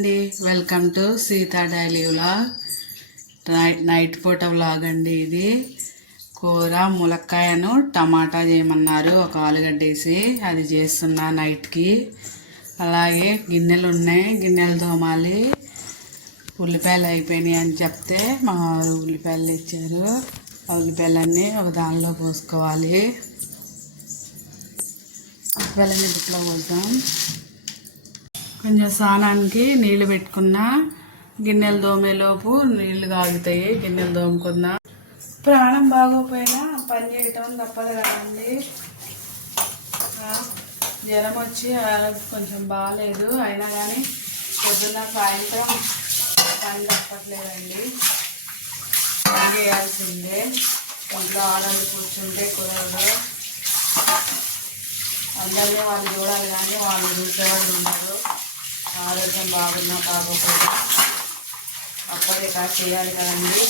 అండి welcome to Sita daily vlog. Night పూట vlog అండి. ఇది కూర ములక్కాయను టమాటా చేయమన్నారు. ఒక ఆలుగడ్డ వేసి అది చేస్తున్నా నైట్కి. అలాగే గిన్నెలు ఉన్నాయి, గిన్నెలు తోమాలి. ఉల్లిపాయలు అయిపోయినాయి అని చెప్తే మా ఉల్లిపాయలు ఇచ్చారు. ఆ ఉల్లిపాయలన్నీ ఒక దానిలో పోసుకోవాలి. ఉల్లిపాయలన్నీ ఇట్లా పోద్దాం. కొంచెం స్నానానికి నీళ్ళు పెట్టుకున్నా. గిన్నెలు దోమేలోపు నీళ్లు కాగుతాయి. గిన్నెలు దోముకున్నా. ప్రాణం బాగోపోయినా పని చేయటం తప్పదు కదండి. జ్వరం వచ్చి కొంచెం బాగాలేదు. అయినా కానీ పొద్దున్న సాయంత్రం పని తప్పట్లేదండి. పని చేయాల్సిందే. ఇంట్లో ఆడలు కూర్చుంటే కుదరదు. అందరినీ వాళ్ళు చూడాలి కానీ వాళ్ళు చూసేవాళ్ళు ఉన్నారు. ఆరోగ్యం బాగున్నా బాగోకుండా అప్పుడే కాదు చేయాలి కదండి.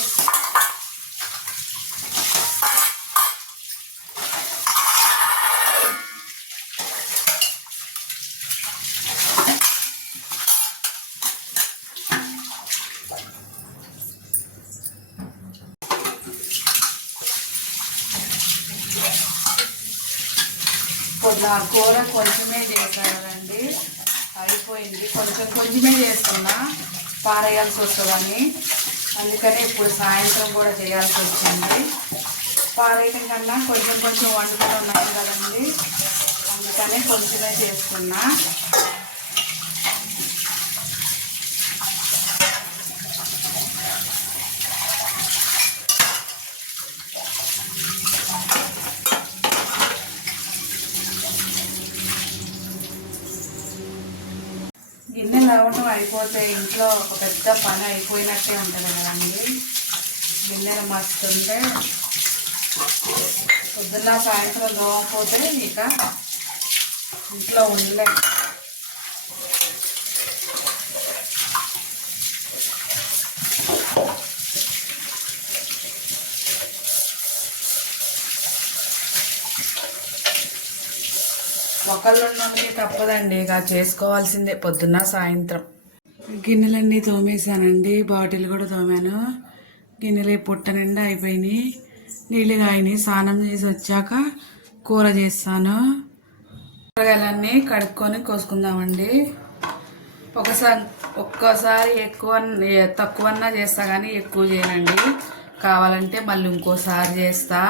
కూర కొంచెమే చేశానండి, అయిపోయింది. కొంచెమే చేస్తున్నా, పారేయాల్సి వస్తుందని. అందుకని ఇప్పుడు సాయంత్రం కూడా చేయాల్సి వచ్చింది. పారేయటం కన్నా కొంచెం వంటలు ఉన్నాయి కదండి, అందుకని కొంచెమే చేసుకున్నా. గిన్నెలు అవ్వటం అయిపోతే ఇంట్లో ఒక పెద్ద పని అయిపోయినట్టే ఉంటుంది కదండి. గిన్నెలు మస్తుంటే పొద్దున్న సాయంత్రం దోమపోతే ఇక ఇంట్లో ఉండలే. మొక్కల్లో నుండి తప్పదండి, ఇక చేసుకోవాల్సిందే పొద్దున్న సాయంత్రం. గిన్నెలన్నీ తోమేశానండి, బాటిల్ కూడా తోమాను. గిన్నెలు పుట్ట నిండా అయిపోయినాయి, నీళ్ళు కాయినాయి. స్నానం చేసి వచ్చాక కూర చేస్తాను. కూరగాయలన్నీ కడుక్కొని కోసుకుందామండి. ఒక్కసారి తక్కువన్నా చేస్తా కానీ ఎక్కువ చేయనండి. కావాలంటే మళ్ళీ ఇంకోసారి చేస్తా.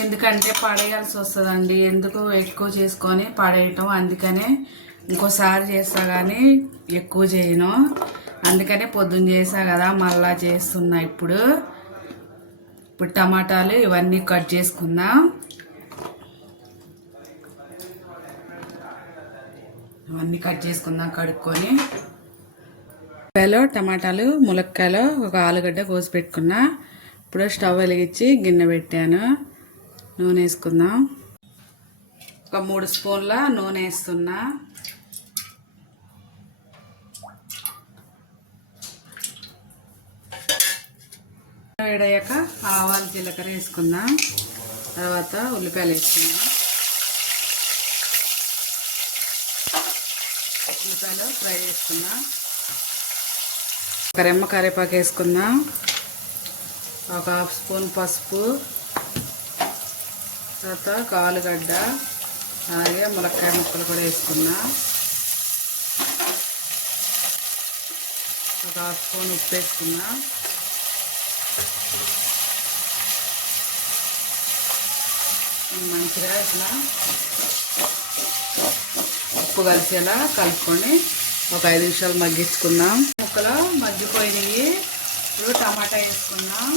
ఎందుకంటే పడేయాల్సి వస్తుందండి. ఎందుకు ఎక్కువ చేసుకొని పడేయటం, అందుకనే ఇంకోసారి చేస్తా కానీ ఎక్కువ చేయను. అందుకనే పొద్దున్న చేసా కదా మళ్ళా చేస్తున్నా. ఇప్పుడు టమాటాలు ఇవన్నీ కట్ చేసుకుందాం. కడుక్కొని టమాటాలు ములక్కాయలు ఒక ఆలుగడ్డ కోసి పెట్టుకున్నా. ఇప్పుడు స్టవ్ వెలిగించి గిన్నె పెట్టాను. నూనె వేసుకుందాం. ఒక 3 స్పూన్ల నూనె వేస్తున్నా. వేడయ్యాక ఆవాలు జీలకర్ర వేసుకుందాం. తర్వాత ఉల్లిపాయలు వేసుకుందాం. ఉల్లిపాయలు ఫ్రై చేసుకుందాం. ఒక రెమ్మ కరివేపాకు వేసుకుందాం. ఒక 1/2 స్పూన్ పసుపు, తర్వాత ఆలుగడ్డ, అలాగే ములక్కాయ ముక్కలు కూడా వేసుకున్నా. ఒక 1/2 స్పూన్ ఉప్పు వేసుకున్నా. మంచిగా ఇట్లా ఉప్పు కలిసేలా కలుపుకొని ఒక 5 నిమిషాలు మగ్గించుకుందాం. ముక్కలు మగ్గిపోయినాయి. ఇప్పుడు టమాటా వేసుకుందాం.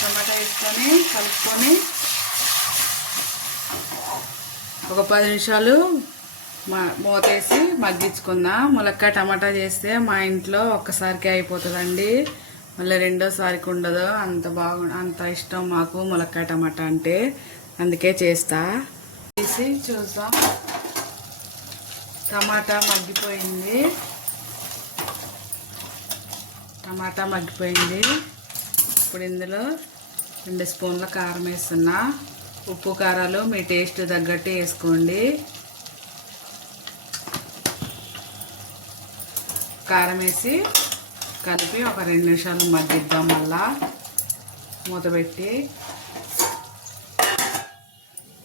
టమాటా వేసుకొని కలుపుకొని ఒక 10 నిమిషాలు మూతేసి మగ్గించుకుందాం. ములక్కాయ టమాటా చేస్తే మా ఇంట్లో ఒక్కసారికి అయిపోతుందండి, మళ్ళీ రెండోసారికి ఉండదు. అంత ఇష్టం మాకు ములక్కాయ టమాటా అంటే, అందుకే చేస్తా. తీసి చూద్దాం. టమాటా మగ్గిపోయింది. ఇప్పుడు ఇందులో 2 స్పూన్ల కారం వేస్తున్నా. ఉప్పు కారాలు మీ టేస్ట్ తగ్గట్టు వేసుకోండి. కారం వేసి కలిపి ఒక 2 నిమిషాలు మగ్గిద్దాం. మళ్ళా మూత పెట్టి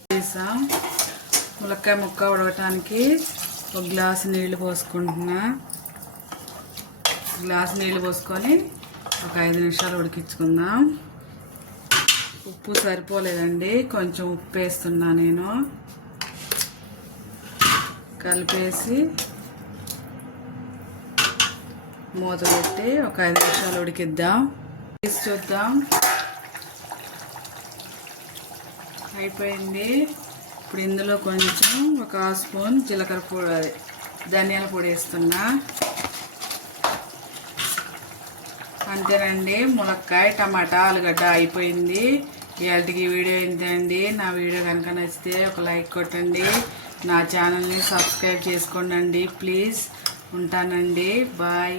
తీసాం. ములక్కాయ ముక్క ఉడకటానికి 1 గ్లాసు నీళ్లు పోసుకుంటున్నా. గ్లాసు నీళ్ళు పోసుకొని ఒక 5 నిమిషాలు ఉడికించుకుందాం. ఉప్పు సరిపోలేదండి, కొంచెం ఉప్పు వేస్తున్నా నేను. కలిపేసి మూత పెట్టి ఒక 5 నిమిషాలు ఉడికిద్దాం. తీసి చూద్దాం. అయిపోయింది. ఇప్పుడు ఇందులో కొంచెం ఒక 1 స్పూన్ జీలకర్ర పొడి, ధనియాల పొడి వేస్తున్నా. అంతేనండి, ములక్కాయ టమాటా ఆలుగడ్డ అయిపోయింది. ఇవాళకి ఈ వీడియో ఇంతేనండి. నా వీడియో కనుక నచ్చితే ఒక లైక్ కొట్టండి. నా ఛానల్ని సబ్స్క్రైబ్ చేసుకోండి ప్లీజ్. ఉంటానండి, బాయ్.